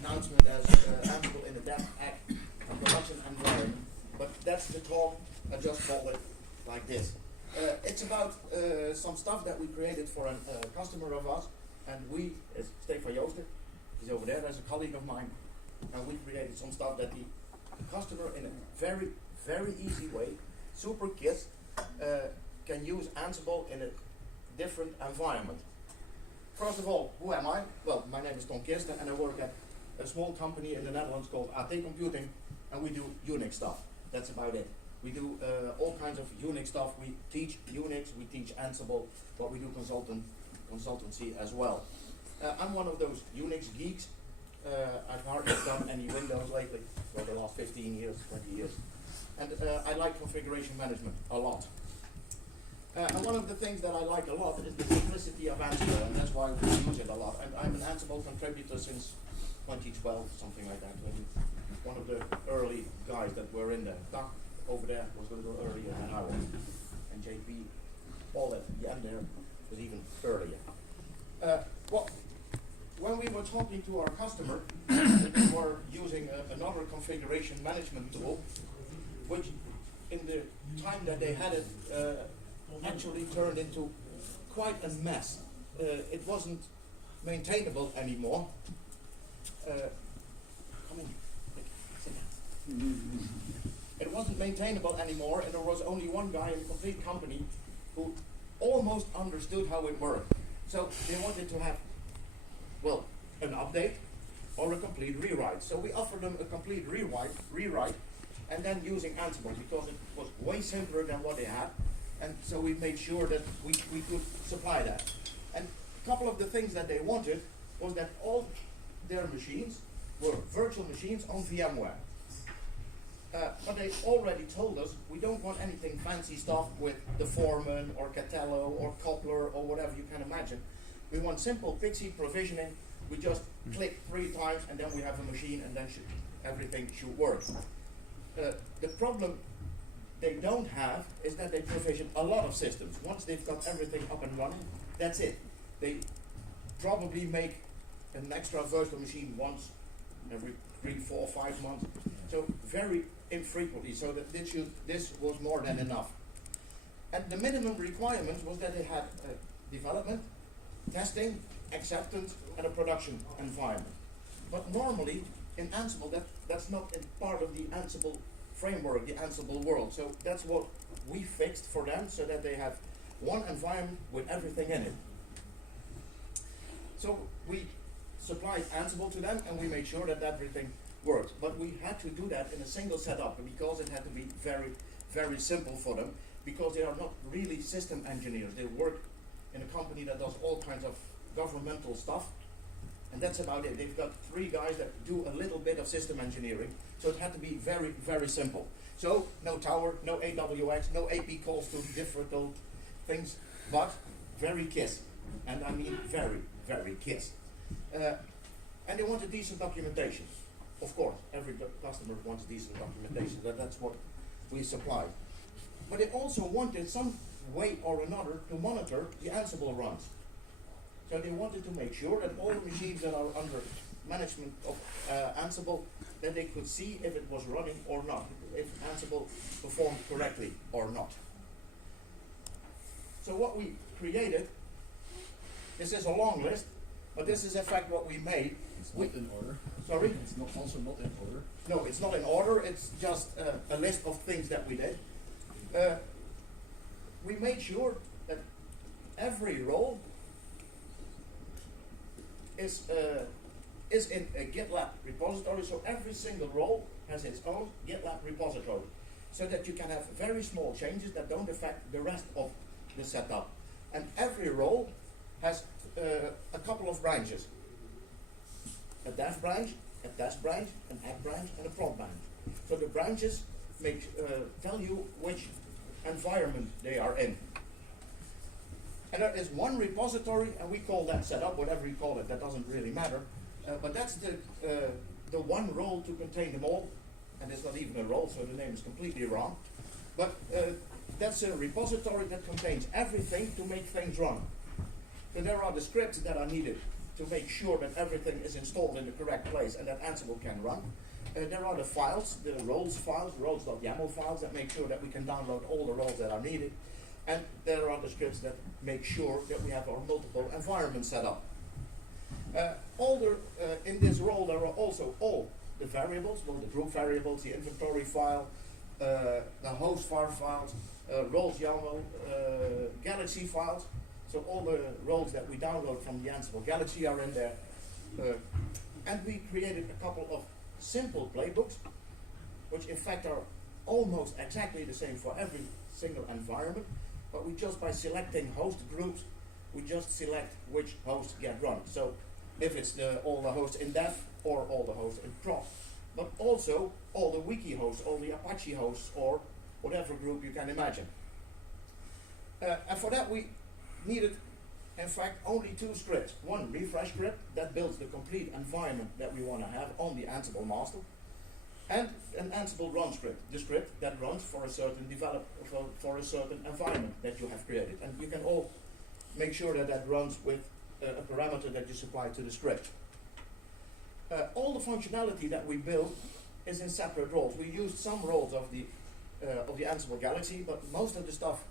announcement as Ansible in a dev act and production environment, but that's the talk. I just call it like this. It's about some stuff that we created for a customer of us, and we, Stefan Joosten, he's over there, there's a colleague of mine, and we created some stuff that the customer in a very, very easy way, super kids, can use Ansible in a different environment. First of all, who am I? Well, my name is Kersten, and I work at a small company in the Netherlands called AT Computing, and we do Unix stuff. That's about it. We do all kinds of Unix stuff. We teach Unix, we teach Ansible, but we do consultancy as well. I'm one of those Unix geeks. I've hardly done any Windows lately for the last 15 years, 20 years. And I like configuration management a lot. And one of the things that I like a lot is the simplicity of Ansible, and that's why we use it a lot. And I'm an Ansible contributor since 2012, something like that. One of the early guys that were in there. Doc over there was a little earlier than I was. And JP, Paul at the end there was even earlier. Well, when we were talking to our customer, we were using another configuration management tool, which in the time that they had it, actually turned into quite a mess. It wasn't maintainable anymore. Come in. Sit down. It wasn't maintainable anymore, and there was only one guy in the complete company who almost understood how it worked. So they wanted to have, well, an update or a complete rewrite. So we offered them a complete rewrite, and then using Ansible, because it was way simpler than what they had. And so we made sure that we could supply that. And a couple of the things that they wanted was that all their machines were virtual machines on VMware. But they already told us we don't want anything fancy stuff with the Foreman or Catello or Koppler or whatever you can imagine. We want simple Pixie provisioning. We just click 3 times and then we have a machine, and then everything should work. The problem they don't have is that they provision a lot of systems. Once they've got everything up and running, that's it. They probably make an extra virtual machine once every 3, 4, 5 months. So very infrequently, so that this was more than enough. And the minimum requirement was that they had development, testing, acceptance, and a production environment. But normally in Ansible, that's not in part of the Ansible framework, the Ansible world. So that's what we fixed for them, so that they have one environment with everything in it. So we supplied Ansible to them, and we made sure that everything worked. But we had to do that in a single setup, because it had to be very, very simple for them, because they are not really system engineers. They work in a company that does all kinds of governmental stuff, and that's about it. They've got 3 guys that do a little bit of system engineering, so it had to be very, very simple. So no tower, no AWX, no AP calls to difficult things, but very KISS. And I mean very, very KISS. And they wanted decent documentation. Of course, every customer wants decent documentation, that's what we supply. But they also wanted some way or another to monitor the Ansible runs. So they wanted to make sure that all the machines that are under management of Ansible, that they could see if it was running or not, if Ansible performed correctly or not. So what we created, this is a long list, but this is in fact what we made. It's not in order. Sorry? It's also not in order. No, it's not in order, it's just a list of things that we did. We made sure that every role is in a GitLab repository, so every single role has its own GitLab repository, so that you can have very small changes that don't affect the rest of the setup. And every role has a couple of branches. A dev branch, a test branch, an app branch, and a prod branch. So the branches tell you which environment they are in. And there is one repository, and we call that setup, whatever you call it, that doesn't really matter. But that's the one role to contain them all. And it's not even a role, so the name is completely wrong. But that's a repository that contains everything to make things run. So there are the scripts that are needed to make sure that everything is installed in the correct place and that Ansible can run. There are the files, the roles files, roles.yaml files that make sure that we can download all the roles that are needed. And there are the scripts that make sure that we have our multiple environments set up. In this role there are also all the variables, well, the group variables, the inventory file, the host var files, roles YAML, Galaxy files. So all the roles that we download from the Ansible Galaxy are in there. And we created a couple of simple playbooks, which in fact are almost exactly the same for every single environment, but we just by selecting host groups, we just select which hosts get run. So if it's all the hosts in dev or all the hosts in prod, but also all the wiki hosts, all the Apache hosts, or whatever group you can imagine. And for that we needed, in fact, only two scripts. One refresh script that builds the complete environment that we want to have on the Ansible master, and an Ansible Run script, the script that runs for a certain for a certain environment that you have created. And you can all make sure that that runs with a parameter that you supply to the script. All the functionality that we build is in separate roles. We used some roles of the Ansible Galaxy, but most of the stuff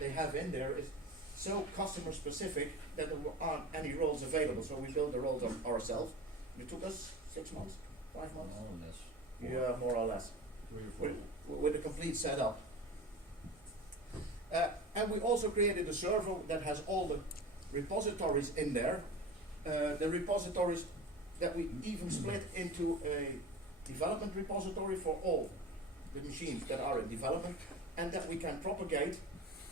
they have in there is so customer specific that there aren't any roles available. So we build the roles ourselves. It took us 6 months, 5 months? More or less. Yeah, more or less. 3 or 4. With a complete setup. And we also created a server that has all the repositories in there. The repositories that we even split into a development repository for all the machines that are in development, and that we can propagate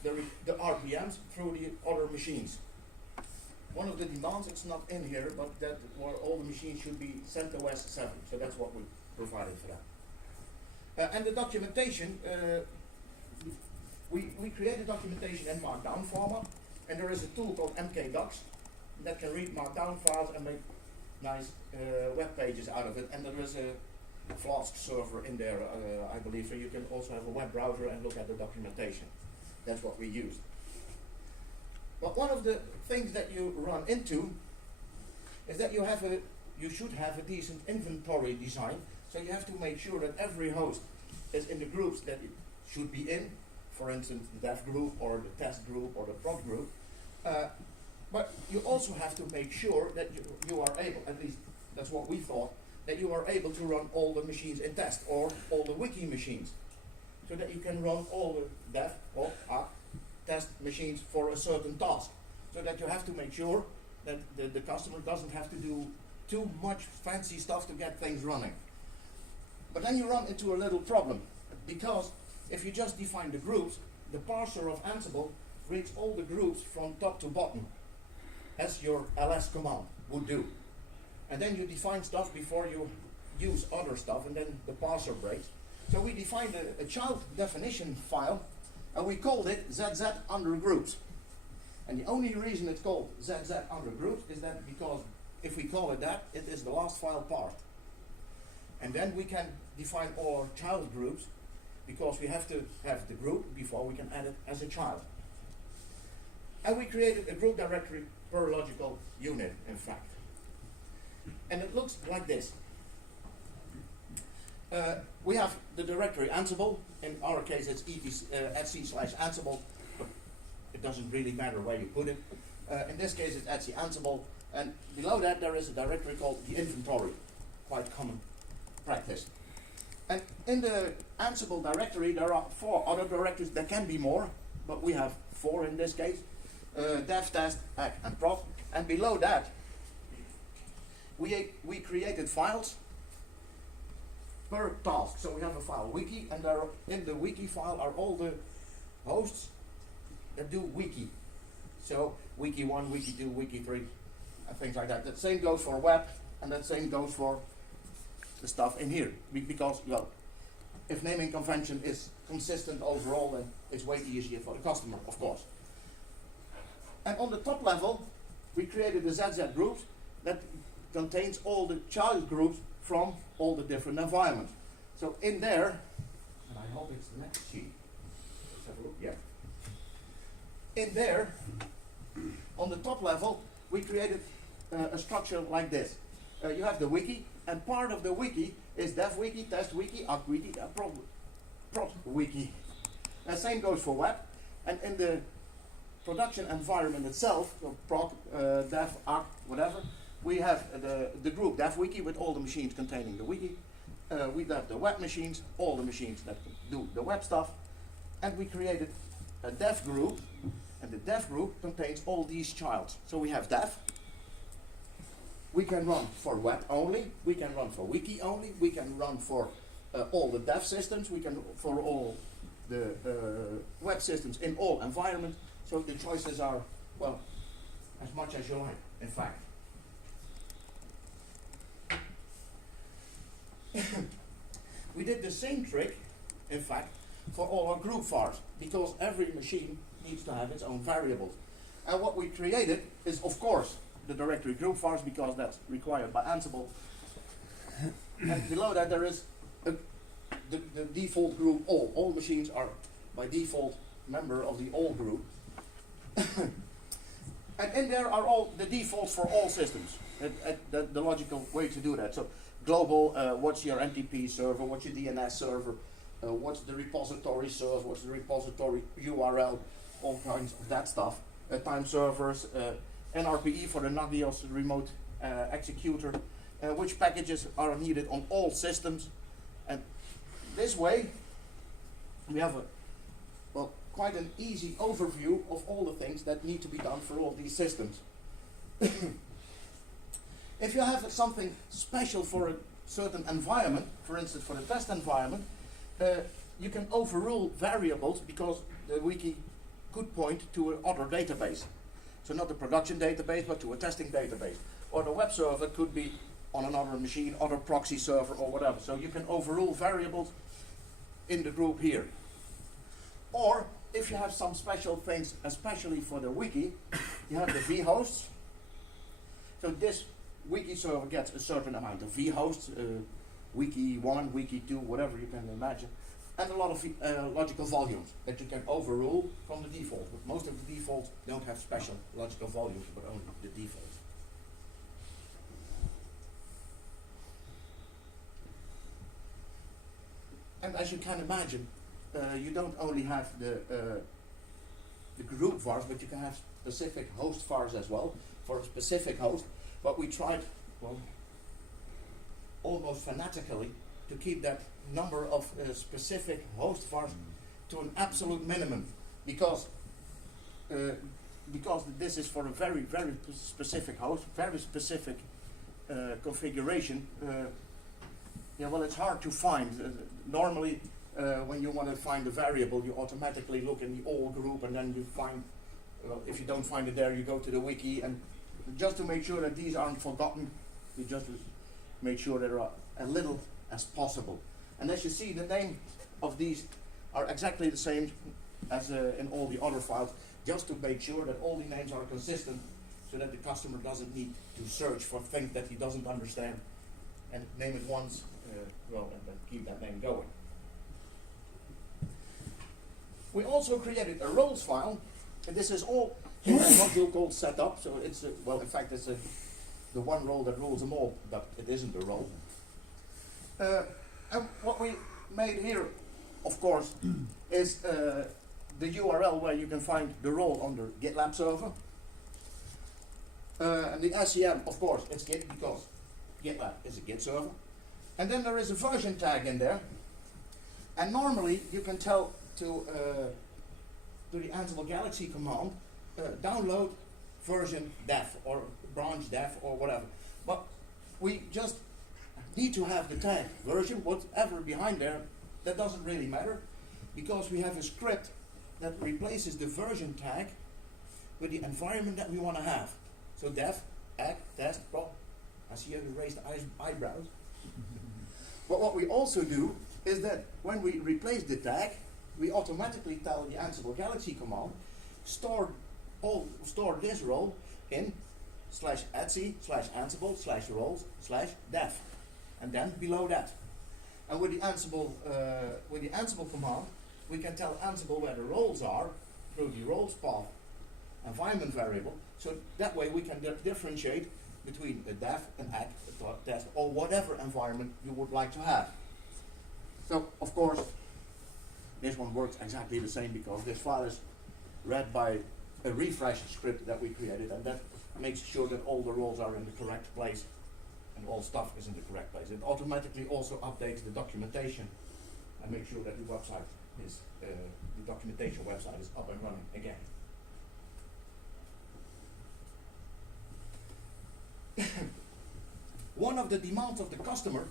the RPMs through the other machines. One of the demands, it's not in here, but that where all the machines should be CentOS 7, so that's what we provided for that. And the documentation, we created documentation in Markdown format, and there is a tool called mkdocs that can read Markdown files and make nice web pages out of it. And there is a Flask server in there, I believe, so you can also have a web browser and look at the documentation. That's what we used. But one of the things that you run into is that you should have a decent inventory design. So you have to make sure that every host is in the groups that it should be in. For instance, the dev group or the test group or the prod group. But you also have to make sure that you are able, at least that's what we thought, that you are able to run all the machines in test or all the wiki machines. So that you can run all the dev or test machines for a certain task. So that you have to make sure that the customer doesn't have to do too much fancy stuff to get things running. But then you run into a little problem, because if you just define the groups, the parser of Ansible reads all the groups from top to bottom, as your ls command would do. And then you define stuff before you use other stuff, and then the parser breaks. So we defined a child definition file, and we called it ZZ under groups. And the only reason it's called ZZ under groups is that because if we call it that, it is the last file part. And then we can define all child groups, because we have to have the group before we can add it as a child. And we created a group directory per logical unit, in fact. And it looks like this. We have the directory Ansible. In our case, it's etc/Ansible, but it doesn't really matter where you put it. In this case, it's etc Ansible, and below that there is a directory called the inventory, quite common practice. And in the Ansible directory, there are 4 other directories. There can be more, but we have 4 in this case: dev, test, hack, and prod. And below that, we created files per task. So we have a file wiki, and there in the wiki file are all the hosts that do wiki. So wiki 1, wiki 2, wiki 3, and things like that. The same goes for web, and that same goes for the stuff in here. Because, well, if naming convention is consistent overall, then it's way easier for the customer, of course. And on the top level, we created the ZZ groups that contains all the child groups from all the different environments. So in there, and I hope it's the next sheet. Let's have a look. Yeah. In there, on the top level, we created a structure like this. You have the wiki, and part of the wiki is dev wiki, test wiki, arc wiki, prod wiki. Same goes for web, and in the production environment itself, so prod, dev, arc, whatever, we have the group dev wiki with all the machines containing the wiki. We have the web machines, all the machines that do the web stuff, and we created a dev group, and the dev group contains all these childs. So we have dev. We can run for web only, we can run for wiki only, we can run for all the dev systems, we can for all the web systems in all environments. So the choices are, well, as much as you like, in fact. We did the same trick, in fact, for all our group vars, because every machine needs to have its own variables. And what we created is, of course, the directory group vars, because that's required by Ansible. And below that there is the default group all. All machines are by default member of the all group. And in there are all the defaults for all systems. The logical way to do that. So global, what's your NTP server, what's your DNS server, what's the repository server, what's the repository URL, all kinds of that stuff. Time servers, NRPE for the Nagios remote executor, which packages are needed on all systems. And this way, we have quite an easy overview of all the things that need to be done for all these systems. If you have something special for a certain environment, for instance for the test environment, you can overrule variables because the wiki could point to another database. So not a production database, but to a testing database. Or the web server could be on another machine, other proxy server or whatever. So you can overrule variables in the group here. Or if you have some special things, especially for the wiki, you have the vhosts. So this wiki server gets a certain amount of vhosts, wiki 1, wiki 2, whatever you can imagine, and a lot of logical volumes that you can overrule from the default. But most of the defaults don't have special logical volumes, but only the defaults. And as you can imagine, you don't only have the group vars, but you can have specific host vars as well for a specific host. But we tried, well, almost fanatically to keep that number of specific host vars to an absolute minimum, because this is for a very, very specific host, very specific configuration. Yeah, well, it's hard to find. Normally, when you want to find a variable, you automatically look in the all group, and then you find, well, if you don't find it there, you go to the wiki, and just to make sure that these aren't forgotten, you just make sure they're as little as possible. And as you see, the name of these are exactly the same as in all the other files, just to make sure that all the names are consistent, so that the customer doesn't need to search for things that he doesn't understand, and name it once, and then keep that name going. We also created a roles file, and this is all in a module called setup. So it's in fact it's the one role that rules them all, but it isn't a role. And what we made here, of course, is the URL where you can find the role on the GitLab server. And the SCM, of course, it's Git, because GitLab is a Git server. And then there is a version tag in there. And normally you can tell to the Ansible Galaxy command, download version dev or branch dev or whatever. But we just need to have the tag version, whatever behind there, that doesn't really matter, because we have a script that replaces the version tag with the environment that we want to have. So dev, add, test, prod. I see you raised eyebrows. But what we also do is that when we replace the tag, we automatically tell the Ansible Galaxy command, store this role in /etc/Ansible/roles/dev, and then below that. And with the Ansible command, we can tell Ansible where the roles are through the roles path environment variable. So that way we can differentiate between a dev, an act, a test, or whatever environment you would like to have. So, of course, this one works exactly the same because this file is read by a refresh script that we created, and that makes sure that all the roles are in the correct place and all stuff is in the correct place. It automatically also updates the documentation and makes sure that the website is, the documentation website is up and running again. One of the demands of the customer,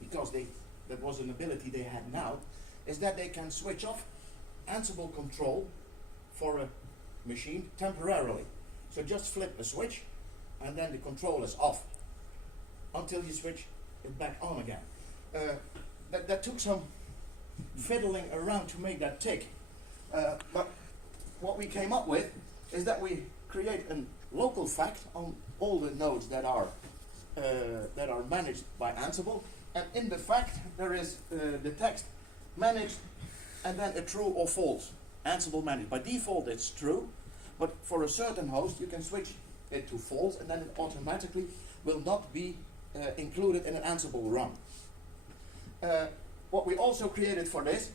because that was an ability they had now, is that they can switch off Ansible control for a machine temporarily. So just flip a switch and then the control is off until you switch it back on again. That took some fiddling around to make that tick. But what we came up with is that we create a local fact on all the nodes that are managed by Ansible, and in the fact there is the text managed and then a true or false. Ansible managed. By default it's true, but for a certain host you can switch it to false and then it automatically will not be included in an Ansible run. What we also created for this,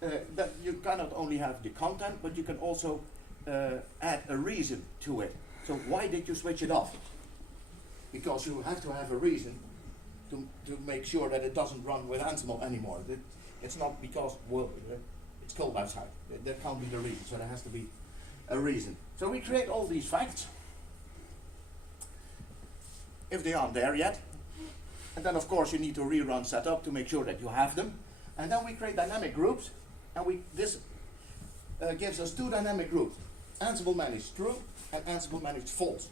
that you cannot only have the content, but you can also add a reason to it. So why did you switch it off? Because you have to have a reason to make sure that it doesn't run with Ansible anymore. It's not because, well, it's cold outside. That can't be the reason, so there has to be a reason. So we create all these facts, if they aren't there yet. And then of course you need to rerun setup to make sure that you have them. And then we create dynamic groups, and this gives us two dynamic groups. Ansible managed true and Ansible managed false.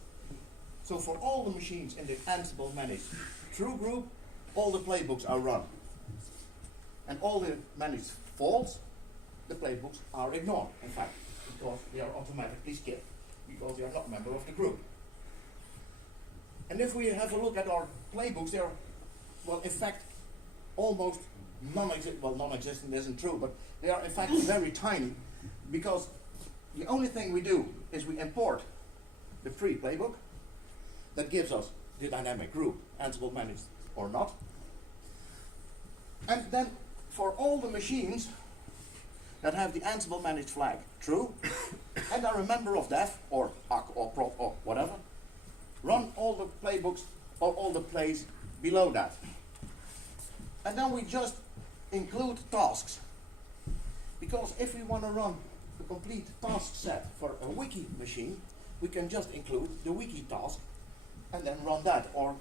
So for all the machines in the Ansible managed true group, all the playbooks are run. And all the managed false, the playbooks are ignored, in fact, because they are automatically skipped, because they are not a member of the group. And if we have a look at our playbooks, they are, well, in fact, almost non-existent. Well, non-existent isn't true, but they are in fact very tiny, because the only thing we do is we import the free playbook that gives us the dynamic group, Ansible managed or not. And then for all the machines that have the Ansible managed flag true, and are a member of dev or ACK or prop or whatever, run all the playbooks or all the plays below that. And then we just include tasks. Because if we want to run the complete task set for a wiki machine, we can just include the wiki task and then run that, or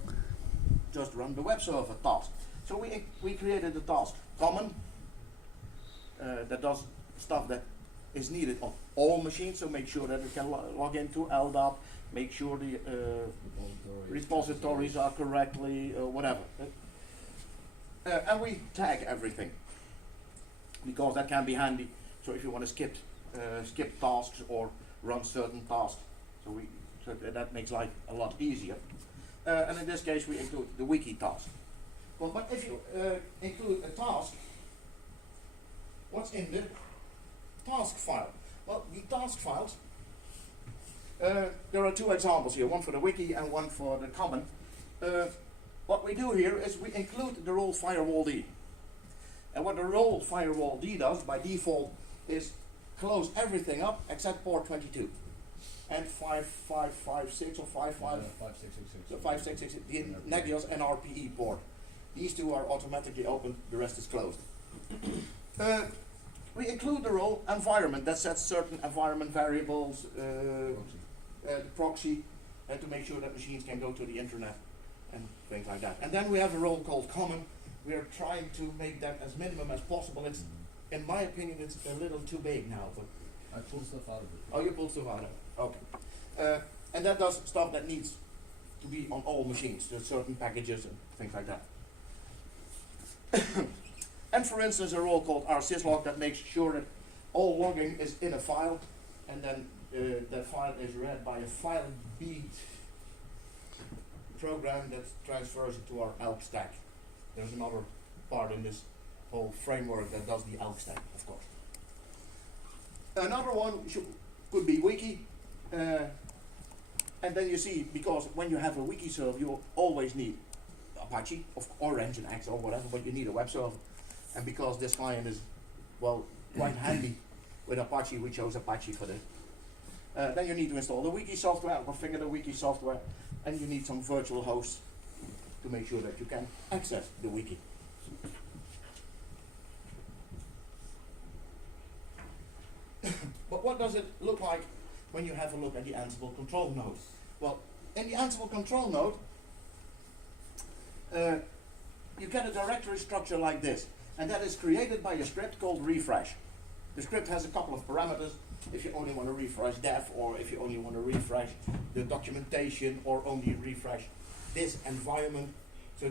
just run the web server task. So we created the task common that does stuff that is needed on all machines, so make sure that it can log into LDAP, make sure the repositories are correctly, whatever. And we tag everything, because that can be handy. So if you want to skip tasks or run certain tasks, so that makes life a lot easier. And in this case we include the wiki task. Well, but if you include a task, what's in the task file? Well, the task files, there are two examples here, one for the wiki and one for the common. What we do here is we include the role firewall-d. And what the role firewall-d does by default is close everything up except port 22. And 5556 or 5666. So 5666, the Negios NRPE port. These two are automatically opened, the rest is closed. We include the role environment that sets certain environment variables, the proxy, to make sure that machines can go to the internet and things like that. And then we have a role called common. We are trying to make that as minimum as possible. It's, in my opinion, it's a little too big now. But I pulled stuff out of it. Oh, you pulled stuff out of it. Okay. And that does stuff that needs to be on all machines. There's certain packages and things like that. And for instance, a role called rsyslog that makes sure that all logging is in a file, and then that file is read by a file beat program that transfers it to our elk stack. There's another part in this whole framework that does the elk stack, of course. Another one could be wiki. And then you see, because when you have a wiki server, you always need Apache or Nginx or whatever, but you need a web server. And because this client is, well, quite handy with Apache, we chose Apache for this. Then you need to install the wiki software, configure the wiki software, and you need some virtual hosts to make sure that you can access the wiki. But what does it look like when you have a look at the Ansible control node? Well, in the Ansible control node, you get a directory structure like this, and that is created by a script called refresh. The script has a couple of parameters. If you only want to refresh dev, or if you only want to refresh the documentation, or only refresh this environment, so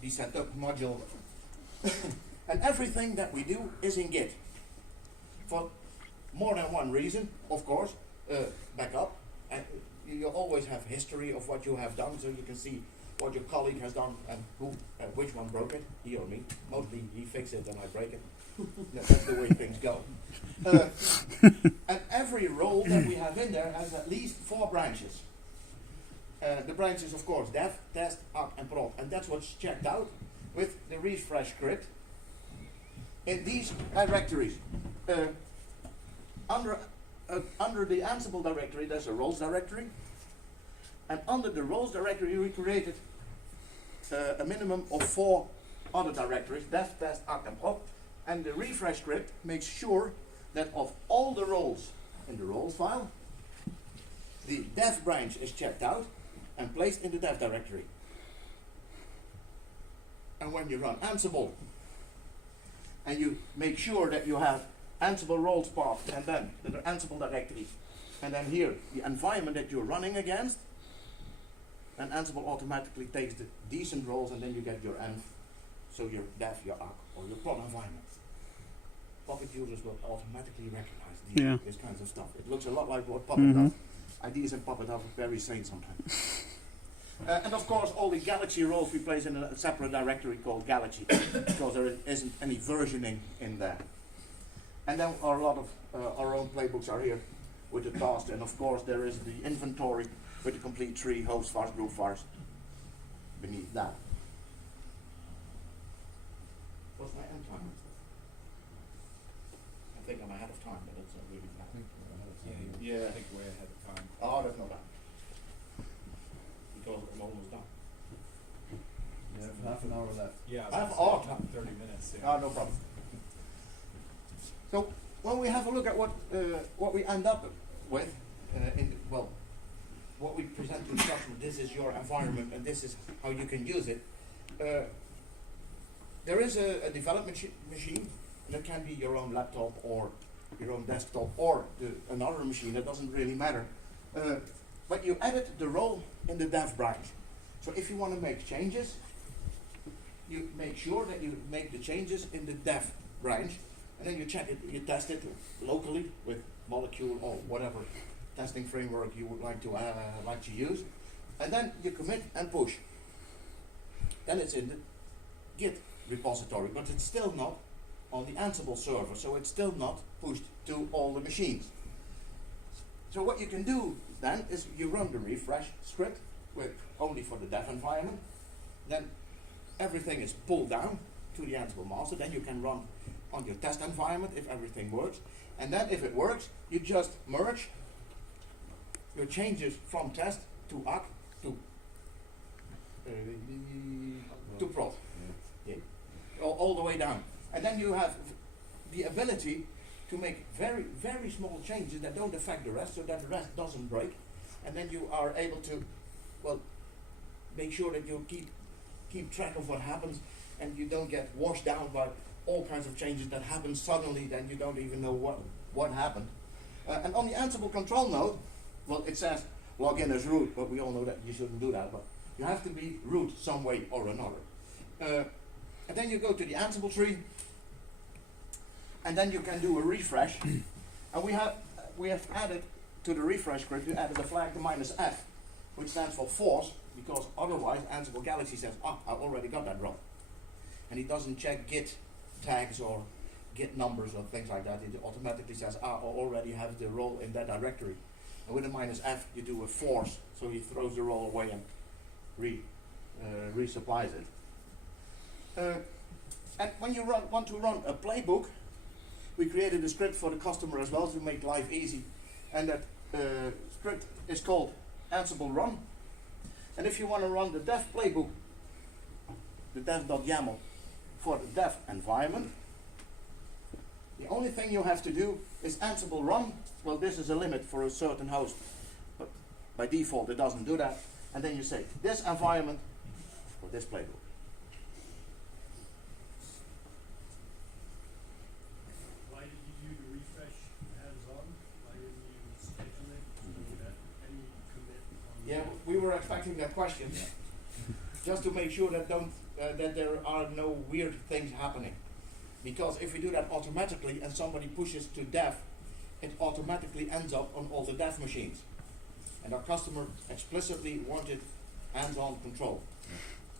the setup module. And everything that we do is in Git. For more than one reason, of course, backup. And you always have history of what you have done, so you can see what your colleague has done and which one broke it, he or me. Mostly he fixes it and I break it. That's the way things go. And every role that we have in there has at least 4 branches. The branches, of course, dev, test, arc, and prod, and that's what's checked out with the refresh script. In these directories, under the Ansible directory, there's a roles directory, and under the roles directory, we created a minimum of 4 other directories: dev, test, arc, and prod. And the refresh script makes sure that of all the roles in the roles file, the dev branch is checked out and placed in the dev directory. And when you run Ansible, and you make sure that you have Ansible roles path, and then the Ansible directory, and then here the environment that you're running against, and Ansible automatically takes the decent roles, and then you get your env, so your dev, your arc, or your prod environment. Puppet users will automatically recognize these kinds of stuff. It looks a lot like what Puppet does. IDs and Puppet are very same sometimes. And of course, all the Galaxy roles we place in a separate directory called Galaxy, because there isn't any versioning in there. And then a lot of our own playbooks are here with the task, and of course there is the inventory with the complete tree, host vars, group vars beneath that. What's my end time? I think I'm ahead of time, but it's not really bad. I think way ahead of time. Oh, that's not bad. Because I'm almost done. You have half an hour left. Yeah, I have 30 minutes. Yeah. Oh, no problem. So when we have a look at what we end up with, what we present to the customer, this is your environment and this is how you can use it. There is a development machine, and it can be your own laptop or your own desktop or another machine, it doesn't really matter. But you edit the role in the dev branch. So if you want to make changes, you make sure that you make the changes in the dev branch, and then you check it, you test it locally with Molecule or whatever testing framework you would like to use, and then you commit and push. Then it's in the Git repository, but it's still not on the Ansible server, so it's still not pushed to all the machines. So what you can do then is you run the refresh script with only for the dev environment. Then everything is pulled down to the Ansible master. Then you can run on your test environment if everything works. And then if it works, you just merge your changes from test to arc to prod. Yeah. All the way down. And then you have the ability to make very, very small changes that don't affect the rest, so that the rest doesn't break. And then you are able to, make sure that you keep track of what happens, and you don't get washed down by all kinds of changes that happen suddenly, then you don't even know what happened. And on the Ansible control node, it says log in as root, but we all know that you shouldn't do that, but you have to be root some way or another. And then you go to the Ansible tree, and then you can do a refresh. And we have added to the refresh script, we added a flag to -f, which stands for false, because otherwise Ansible Galaxy says, I already got that wrong. And it doesn't check Git tags or Git numbers or things like that. It automatically says, I already have the role in that directory. And with a minus F, you do a force, so he throws the roll away and resupplies it. And when you want to run a playbook, we created a script for the customer as well to make life easy. And that script is called Ansible Run. And if you want to run the dev playbook, the dev.yaml for the dev environment, the only thing you have to do is Ansible Run. Well, this is a limit for a certain host, but by default it doesn't do that. And then you say this environment for this playbook. Why did you do the refresh hands-on? Why didn't you schedule it so that any commit on Yeah, we were expecting that question, just to make sure that that there are no weird things happening. Because if we do that automatically and somebody pushes to dev, it automatically ends up on all the dev machines. And our customer explicitly wanted hands-on control.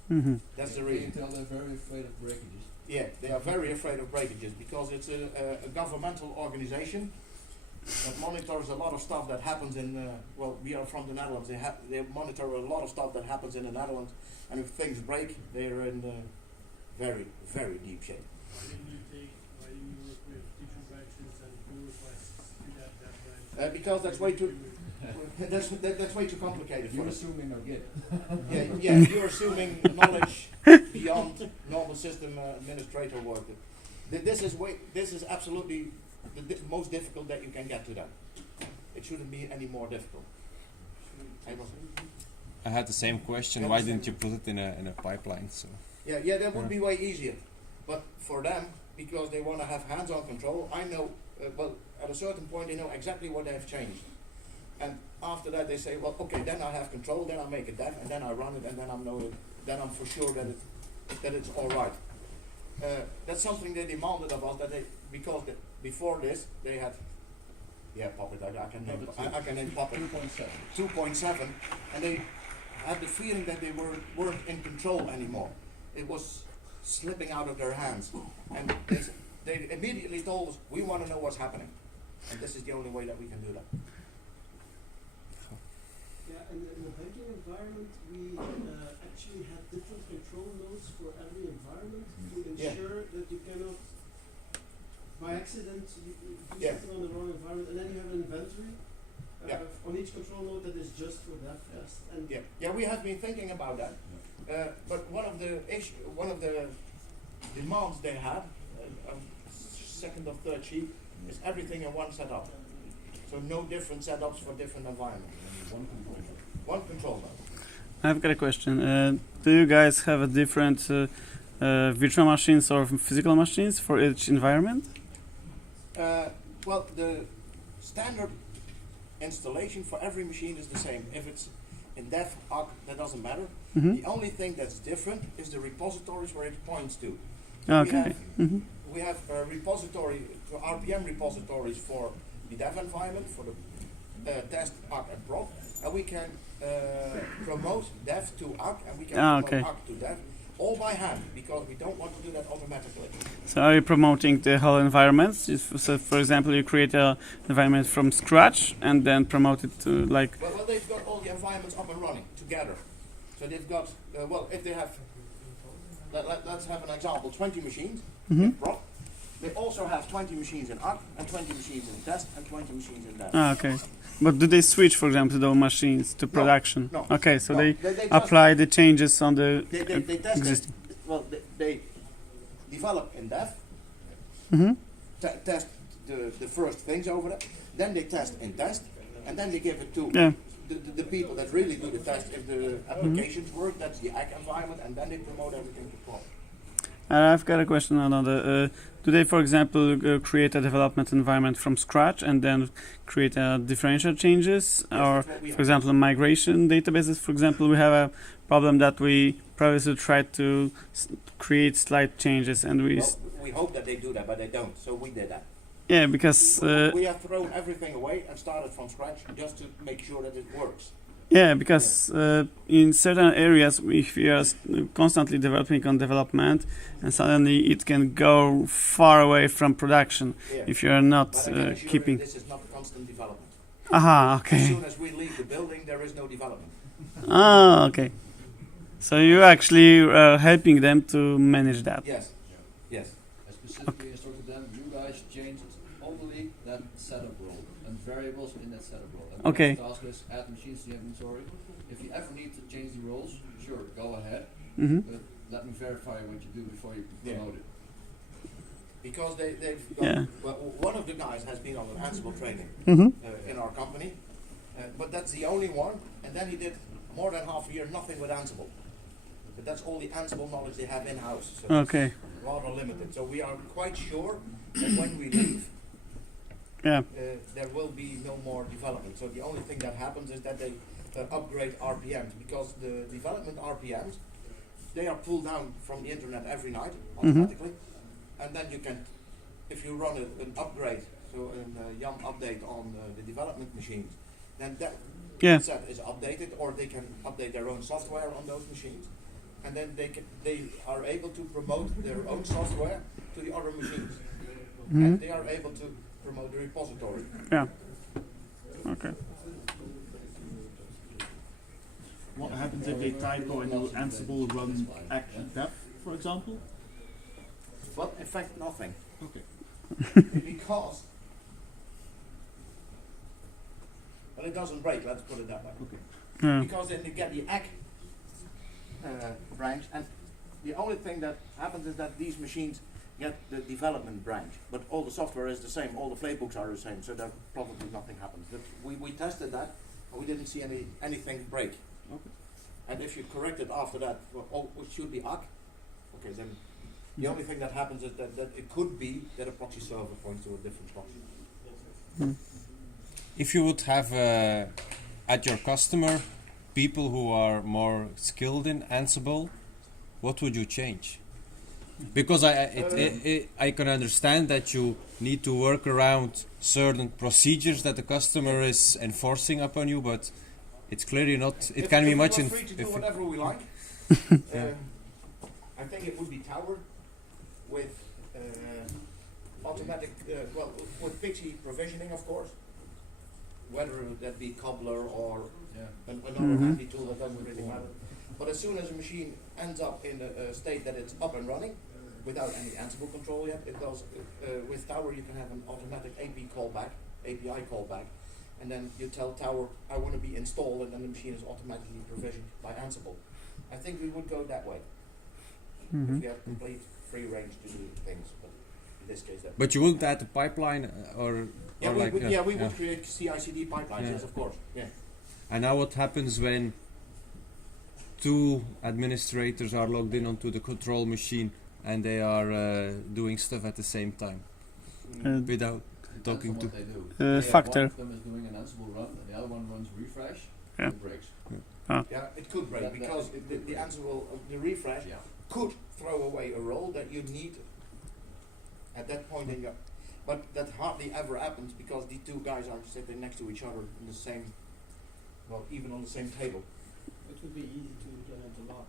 That's the reason. They're very afraid of breakages. Yeah, they are very afraid of breakages because it's a governmental organization that monitors a lot of stuff that happens in, well, we are from the Netherlands, they monitor a lot of stuff that happens in the Netherlands, and if things break, they're in very, very deep shape. Why didn't you work with different branches and pull requests to that branch? Because that's way too, that's way too complicated for You're us. assuming or Git. Yeah, you're assuming knowledge beyond normal system administrator work. This is absolutely the most difficult that you can get to that. It shouldn't be any more difficult. I had the same question. Why didn't you put it in a pipeline? So Yeah, that would be way easier. But for them, because they want to have hands-on control, I know, well, at a certain point they know exactly what they have changed. And after that they say, well, okay, then I have control, then I make it dev, and then I run it, and then I'm for sure that it's all right. That's something they demanded of us, because before this they had, Puppet, I can name Puppet 2.7, and they had the feeling that they weren't in control anymore. It was slipping out of their hands, and they immediately told us, we want to know what's happening, and this is the only way that we can do that. Yeah, and in the banking environment, we actually had different control nodes for every environment to ensure that you cannot, by accident, you do something on the wrong environment, and then you have an inventory on each control node that is just for that test. And we have been thinking about that, but one of the demands they had, second or third sheet, is everything in one setup. So no different setups for different environments. One control node. I've got a question. Do you guys have a different virtual machines or physical machines for each environment? Well, the standard installation for every machine is the same. If it's in dev, arc, that doesn't matter. The only thing that's different is the repositories where it points to. Okay. We have a repository, RPM repositories for the dev environment, for the test, arc, and prod, and we can promote dev to arc, and we can promote arc to dev, all by hand, because we don't want to do that automatically. So are you promoting the whole environment? So for example, you create an environment from scratch and then promote it to like... Well, they've got all the environments up and running together. So they've got, if they have, let's have an example, 20 machines in prod. They also have 20 machines in arc, and 20 machines in test, and 20 machines in dev. Okay. But do they switch, for example, those machines to production? No. Okay, so they just apply the changes on the they test existing. it. Well, they develop in dev, test the first things over there, then they test in test, and then they give it to the people that really do the test. If the applications work, that's the ag environment, and then they promote everything to prod. I've got a question on the. Do they, for example, create a development environment from scratch and then create differential changes, or, for example, migration databases? For example, we have a problem that we previously tried to create slight changes, and we hope that they do that, but they don't. So we did that. Yeah, because we have thrown everything away and started from scratch just to make sure that it works. Yeah, because in certain areas, if we are constantly developing on development, and suddenly it can go far away from production if you are not keeping. This is not constant development. Aha, As okay. soon as we leave the building, there is no development. Ah, okay. So you actually are helping them to manage that. Yes, yes. I specifically instructed them, you guys changed only that setup role and variables in that setup role. And Okay. the task is add machines to the inventory. If you ever need to change the roles, sure, go ahead. Mm-hmm. But let me verify what you do before you Yeah. promote it. Because they've got, Yeah. well, one of the guys has been on an Ansible training Mm-hmm. in our company, but that's the only one. And then he did more than half a year nothing with Ansible. But that's all the Ansible knowledge they have in-house. So Okay. it's rather limited. So we are quite sure that when we leave, Yeah. there will be no more development. So the only thing that happens is that they upgrade RPMs, because the development RPMs, they are pulled down from the internet every night automatically. And then you can, if you run an upgrade, so a YAM update on the development machines, then that Yeah. set is updated, or they can update their own software on those machines, and then they are able to promote their own software to the other machines, Mm-hmm. and they are able to promote the repository. Yeah. Okay. What happens if they typo into Ansible Run action tab, for example? Well, in fact, nothing. Okay. Because, well, it doesn't break, let's put it that way. Okay. Yeah. Because then you get the ACK branch, and the only thing that happens is that these machines get the development branch, but all the software is the same, all the playbooks are the same, so that probably nothing happens. But we tested that, and we didn't see anything break. Okay. And if you correct it after that, well, oh, it should be ACK, okay, then the only thing that happens is that it could be that a proxy server points to a different proxy. If you would have at your customer people who are more skilled in Ansible, what would you change? Because I can understand that you need to work around certain procedures that the customer is enforcing upon you, but it's clearly not. It can be much. We're free to do whatever we like. I think it would be Tower with automatic, well, with Pixie provisioning, of course. Whether that be Cobbler or another handy tool, that doesn't really matter. But as soon as a machine ends up in a state that it's up and running, without any Ansible control yet, it does. With Tower, you can have an automatic API callback, and then you tell Tower, I want to be installed, and then the machine is automatically provisioned by Ansible. I think we would go that way if we have complete free range to do things. But in this case, that. But you wouldn't add the pipeline or. Yeah, or we like, would, we would create CI/CD pipelines. Yeah. Yes, of course. Yeah. And now what happens when two administrators are logged in onto the control machine and they are doing stuff at the same time without talking to? What they do. Factor. One of them is doing an Ansible run, and the other one runs refresh. Yeah. And it breaks. Yeah, it could break because the Ansible, the refresh Yeah. could throw away a role that you need at that point in your. But that hardly ever happens because the two guys are sitting next to each other in the same, well, even on the same table. It would be easy to implement a lock.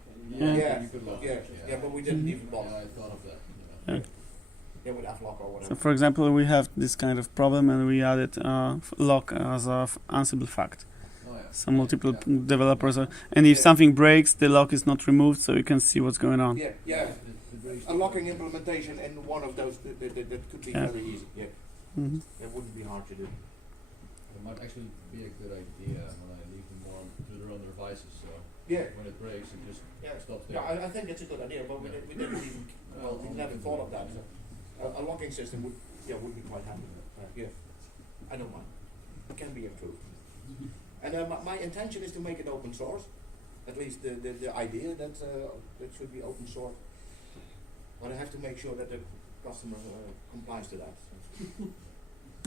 Yeah. You could lock Yeah, it, yeah, but we didn't even bother. Yeah, I thought of that. Yeah, with Flock or So, whatever. for example, we have this kind of problem, and we added lock as a Ansible fact. Oh, yeah. So multiple Yeah. developers are, and if Yeah. something breaks, the lock is not removed, so you can see what's going on. Yeah, yeah. A locking implementation in one of those that could be Yeah. very easy. Yeah, Mm-hmm. it wouldn't be hard to do. It might actually be a good idea when I leave them on to their own devices. So Yeah. when it breaks, it just Yeah, stops yeah, there. I think it's a good idea, but we didn't even, well, we never thought of that. So a locking system would be quite handy. Yeah, I don't mind. It can be improved. And my intention is to make it open source. At least the idea that it should be open source. But I have to make sure that the customer complies to that.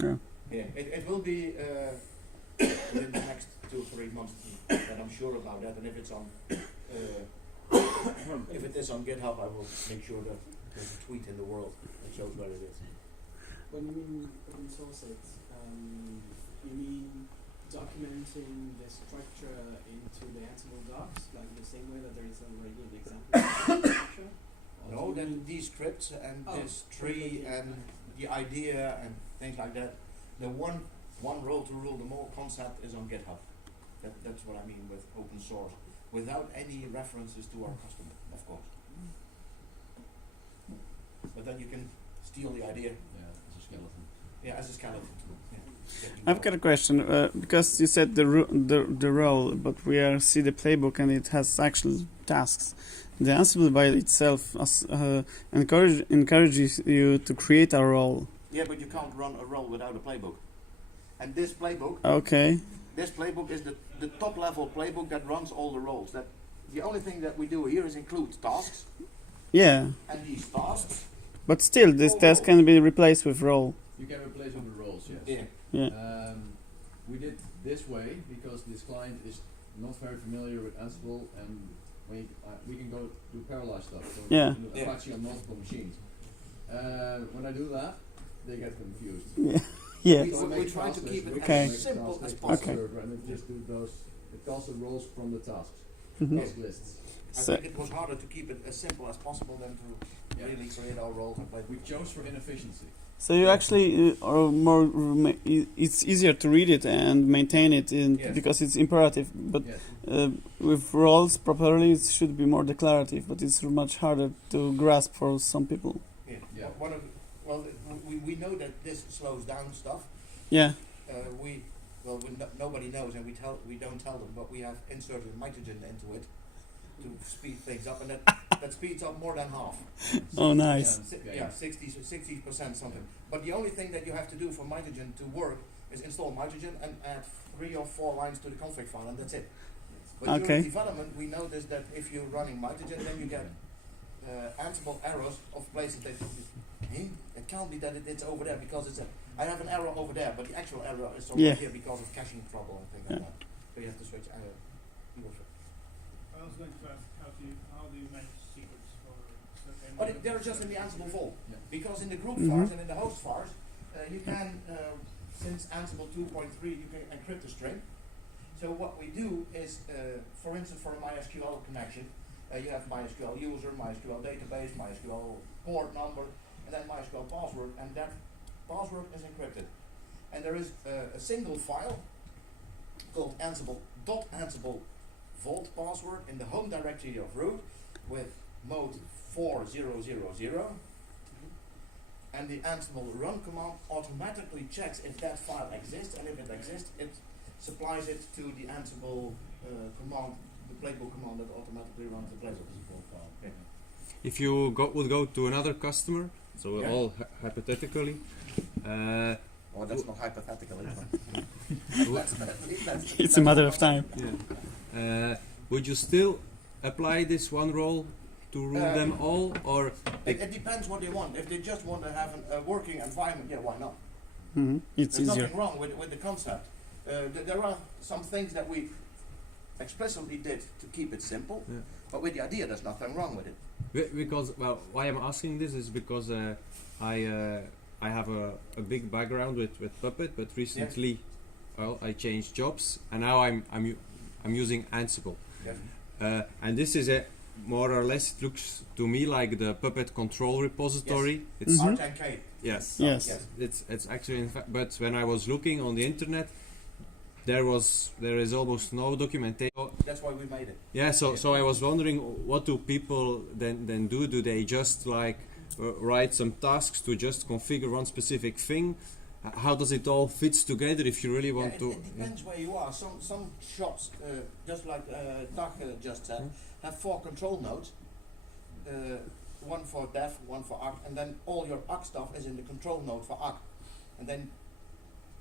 Yeah. Yeah, it will be within the next 2 or 3 months that I'm sure about that. And if it's on, if it is on GitHub, I will make sure that there's a tweet in the world that shows where it is. When you mean open source it, you mean documenting the structure into the Ansible docs, like the same way that there is already an example of the structure? Or No, do you then mean- these scripts and Oh, this tree okay. and the idea and things like that. The one one role to rule them all concept is on GitHub. That's what I mean with open source, without any references to our customer, of course. But then you can steal the idea. Yeah, as a skeleton. Yeah, as a skeleton. Yeah. I've got a question because you said the role, but we see the playbook and it has actual tasks. The Ansible by itself encourages you to create a role. Yeah, but you can't run a role without a playbook. And this playbook, this playbook is the top level playbook that runs all the roles. That the only thing that we do here is include tasks. Yeah. And these tasks. But still, this task can be replaced with role. You can replace with the roles, yes. Yeah. Yeah. We did this way because this client is not very familiar with Ansible, and we can go do parallel stuff. So Yeah. we can do Apache on multiple machines. When I do that, they get confused. Yeah. Yeah. We try to keep it Okay. as simple as Okay. possible. And it just do those. It calls the roles from the tasks, Mhm. task lists. I think it was harder to keep it as simple as possible than to really create our roles and play. We chose for inefficiency. So you actually are more. It's easier to read it and maintain it Yes. because it's imperative. But Yes. with roles properly, it should be more declarative. But it's much harder to grasp for some people. Yeah. Yeah. We know that this slows down stuff. Yeah. Nobody knows, and we don't tell them, but we have inserted nitrogen into it to speed things up, and that speeds up more than half. Oh, nice. Yeah, 60% something. But the only thing that you have to do for nitrogen to work is install nitrogen and add 3 or 4 lines to the config file, and that's it. But Okay. during development, we noticed that if you're running nitrogen, then you get Ansible errors of places that it can't be that it's over there because I have an error over there, but the actual error is over here because of caching trouble and things like that. So you have to switch. I was going to ask, how do you manage secrets for that? But they're just in the Ansible vault. Yeah. Because in the group Mhm. files and in the host files, you can, since Ansible 2.3, you can encrypt a string. So what we do is, for instance, for a MySQL connection, you have MySQL user, MySQL database, MySQL port number, and then MySQL password, and that password is encrypted. And there is a single file called Ansible.Ansible vault password in the home directory of root with mode 4000, and the Ansible Run command automatically checks if that file exists, and if it exists, it supplies it to the Ansible command, the playbook command that automatically runs the playbook. Yeah. If you would go to another customer, so Yeah. all hypothetically, Oh, that's not hypothetical, is It's a matter of time. would you still apply this one role to rule them all, or It depends what they want. If they just want to have a working environment, yeah, why not? It's There's easier. nothing wrong with the concept. There are some things that we explicitly did to keep it simple, Yeah. but with the idea, there's nothing wrong with it. because why I'm asking this is because I have a big background with Puppet, but recently, I changed jobs and now I'm using Ansible, Yes. and this is a more or less, it looks to me like the Puppet control repository. Yes. It's Mhm. RTK. yes, Yes. Yes. it's actually in fact, but when I was looking on the internet, there is almost no documentation. That's why we made it. Yeah, so I was wondering, what do people then do? Do they just like write some tasks to just configure one specific thing? How does it all fits together if you really want to? It depends where you are. Some shops, just like Doug just said, have 4 control nodes. One for dev, one for ARC, and then all your ARC stuff is in the control node for ARC. And then,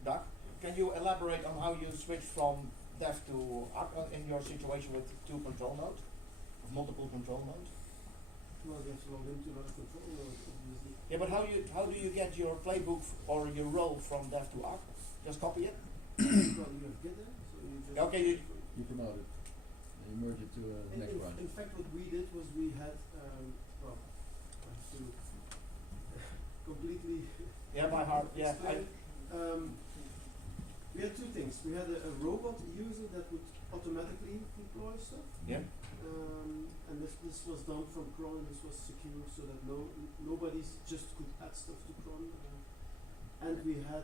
Doug, can you elaborate on how you switch from dev to ARC in your situation with 2 control nodes, of multiple control nodes? Well, they have to log into another control node, obviously. Yeah, but how do you get your playbook or your role from dev to ARC? Just copy it? Well, you have Git there, so you just... Okay, You promote it. And you merge it to a next run. In fact, what we did was we had, well, I have to completely yeah, by heart, yeah. explain it. We had 2 things. We had a robot user that would automatically deploy stuff. Yeah. And this was done from cron, and this was secure so that nobody just could add stuff to cron. and we had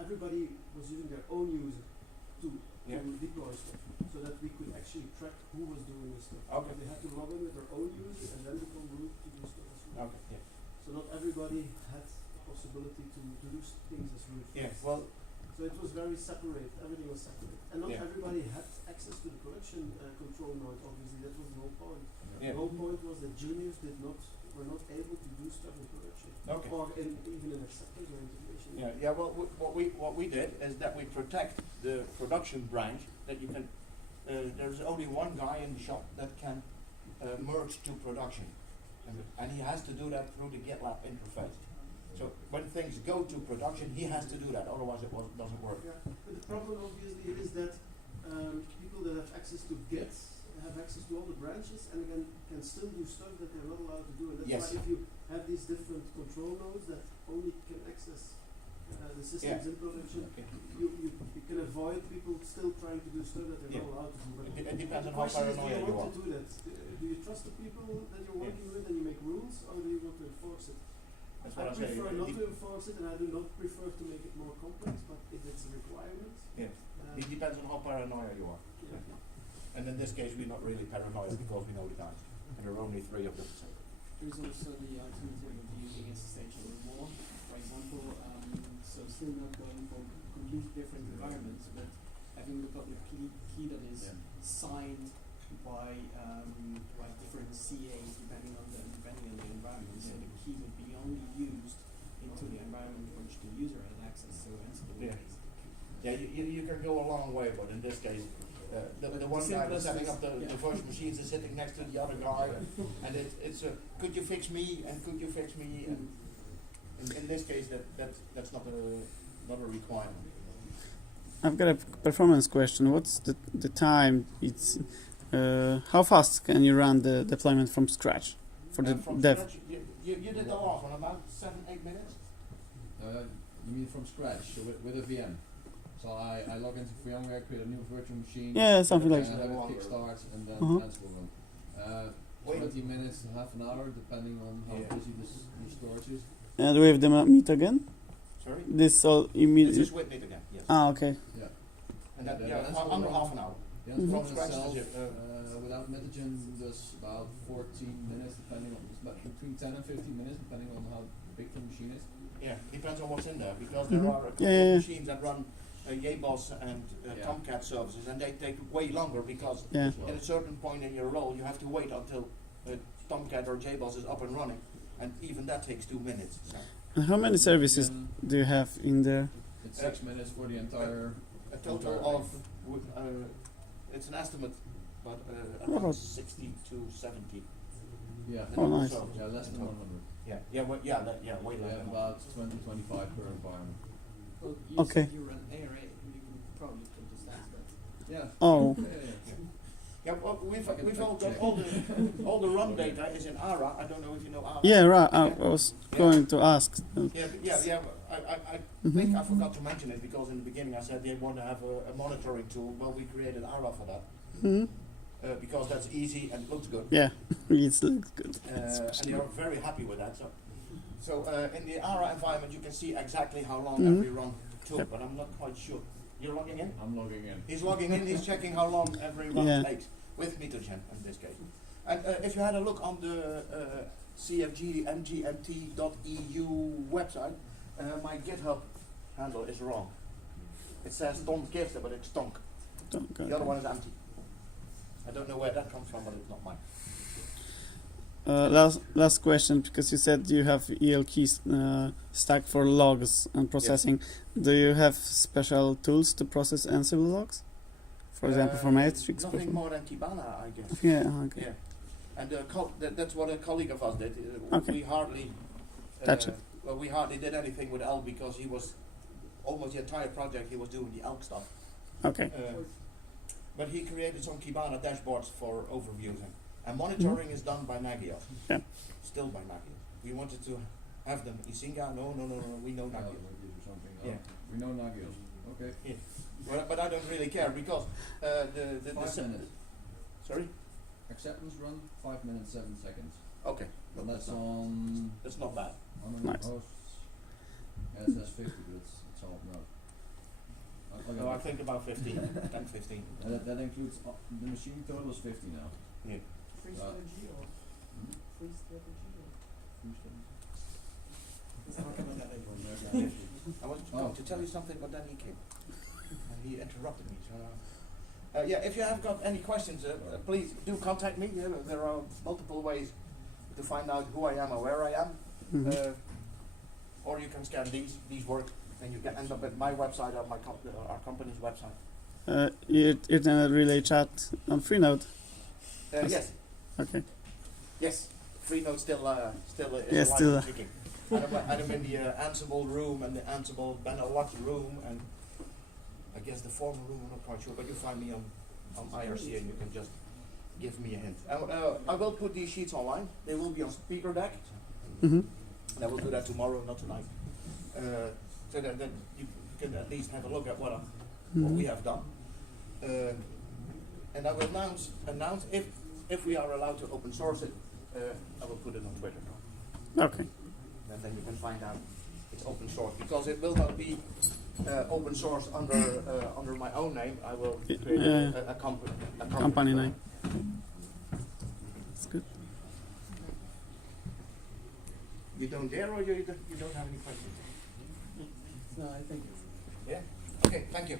everybody was using their own user to Yeah. deploy stuff, so that we could actually track who was doing this stuff. Okay. They had to log in with their own user and then become root to do stuff as well. Okay. Yeah. So not everybody had the possibility to do things as root. Yeah. Well. So it was very separate. Everything was separate, and not Yeah. everybody had access to the production control node. Obviously, that was the whole point. Yeah. The whole point was that juniors were not able to do stuff in production, Okay. or even in acceptance or integration. Yeah, yeah. Well, what we did is that we protect the production branch. That you can. There's only one guy in the shop that can merge to production, and he has to do that through the GitLab interface. So when things go to production, he has to do that. Otherwise, doesn't work. Yeah, but the problem obviously is that people that have access to Git have access to all the branches and can still do stuff that they're not allowed to do. And that's Yes. why if you have these different control nodes that only can access the systems in production, Okay. you can avoid people still trying to do stuff that they're Yeah. not allowed to do. But It depends the on how question is, do paranoid you you want are. to do that? Do you trust the people that you're working with and you make rules, or do you want to enforce it? That's I what I say. prefer not to enforce it, and I do not prefer to make it more complex, but if it's a requirement, Yeah. It depends on how paranoid you are. yeah. And in this case, we're not really paranoid because we know the guys, and there are only 3 of them. So. There's also the alternative of using SSH or more, for example, so still not going for completely different environments, but having the public key that is signed by different CAs depending on the environment. So the key would be only used into the environment which the user has access. So Ansible Yeah. is Yeah, you can go a long way, but in this case, the one guy that's setting up the virtual machines is sitting next to the other guy, and it's could you fix me, and could you fix me, and in this case, that's not a requirement. I've got a performance question. What's the time? It's how fast can you run the deployment from scratch for the From dev? scratch, you did the last one about 7-8 minutes. You mean from scratch, so with a VM? So I log into VMware, create a new virtual machine. Yeah, something like and that. have it kickstart, and then Uh-huh. Ansible Run. Wait. 20 minutes to half an hour, depending on how Yeah. busy the storage is. And do we have them meet again? Sorry. This all This immediately. is with it again. Yes. Okay. And that, Yeah, yeah, that's all under wrong. half an hour. The Mhm. Ansible From Run scratch itself, to zip, without metagen, does about 14 minutes, depending on, it's about between 10 and 15 minutes, depending on how big the machine is. Yeah, depends on what's in there, because there Mhm. are a couple Yeah, yeah, of yeah. machines that run JBoss and Yeah. Tomcat services, and they take way longer because Yeah. at a certain point in your role, you have to wait until Tomcat or JBoss is up and running, and even that takes 2 minutes. So And how many services Then do you have in there? it's 6 minutes for the entire. a total of, it's an estimate, but About- about 60 to 70. Yeah. Oh, nice. So, Yeah, less than 100. yeah, way less Yeah, than about 20-25 per environment. Well, you Okay. said you run ARA, you can probably put the stats that. Yeah. Oh, Yeah. Yeah, well, we've all got check. all the run data is in ARA. I don't know if you know ARA. yeah, right. I was going to ask. Yeah. I think I forgot to mention it because in the beginning I said they want to have a monitoring tool. Well, we created ARA for that Mhm. because that's easy and it looks good. Yeah, it looks good. And they are very happy with that. So in the ARA environment, you can see exactly how long Mhm. every run took, Yep. but I'm not quite sure. You're logging in? I'm logging in. He's logging in, he's checking how long every run Yeah. takes with metagen in this case. And if you had a look on the CfgMgmtCamp.eu website, my GitHub handle is wrong. It says Tom Kersten, but it's Tonk. The other one is empty. I don't know where that comes from, but it's not mine. Last question, because you said you have ELK stack for logs and processing. Do you have special tools to process Ansible logs? For example, for Matrix? Nothing more than Kibana, I guess. Yeah, okay. Yeah. And that's what a colleague of us did. Okay. We hardly Gotcha. we hardly did anything with Elk because he was almost the entire project he was doing the Elk stuff. Okay. But he created some Kibana dashboards for overviews and monitoring is done by Nagios. Yeah. Still by Nagios. We wanted to have them. Isinga? No. We know Nagios. Or something. Yeah. We know Nagios. Okay. But I don't really care because the 5 minutes. Sorry. Acceptance run 5 minutes 7 seconds. Okay. And that's not, on that's not bad. on Nice. hosts. And it says 50, but it's all no. Okay, No, I think about 15, 10, 15. and that includes the machine total is 50 now. Yeah. Free strategy or free strategy or let's talk about that later. I was Oh. going to tell you something, but then he came. And he interrupted me. So, yeah, if you have got any questions, please do contact me. There are multiple ways to find out who I am or where I am. Or you can scan these work, and you can end up at my website or our company's website. Internet relay chat on Freenode. Yes, Okay. yes. Freenode still is Yes, alive still, and kicking. I'm in the Ansible room and the Ansible Benelux room, and I guess the former room, I'm not quite sure, but you find me on IRC and you can just give me a hint. I will put these sheets online. They will be on speaker deck. Mm-hmm. And I will do that tomorrow, not tonight. So that you can at least have a look at what we have done. And I will announce if we are allowed to open source it, I will put it on Twitter. Okay. And then you can find out it's open source, because it will not be open source under my own name. I will create a Company name. That's good. You don't dare, or you don't have any questions? No, I think it's Yeah? Okay, thank you.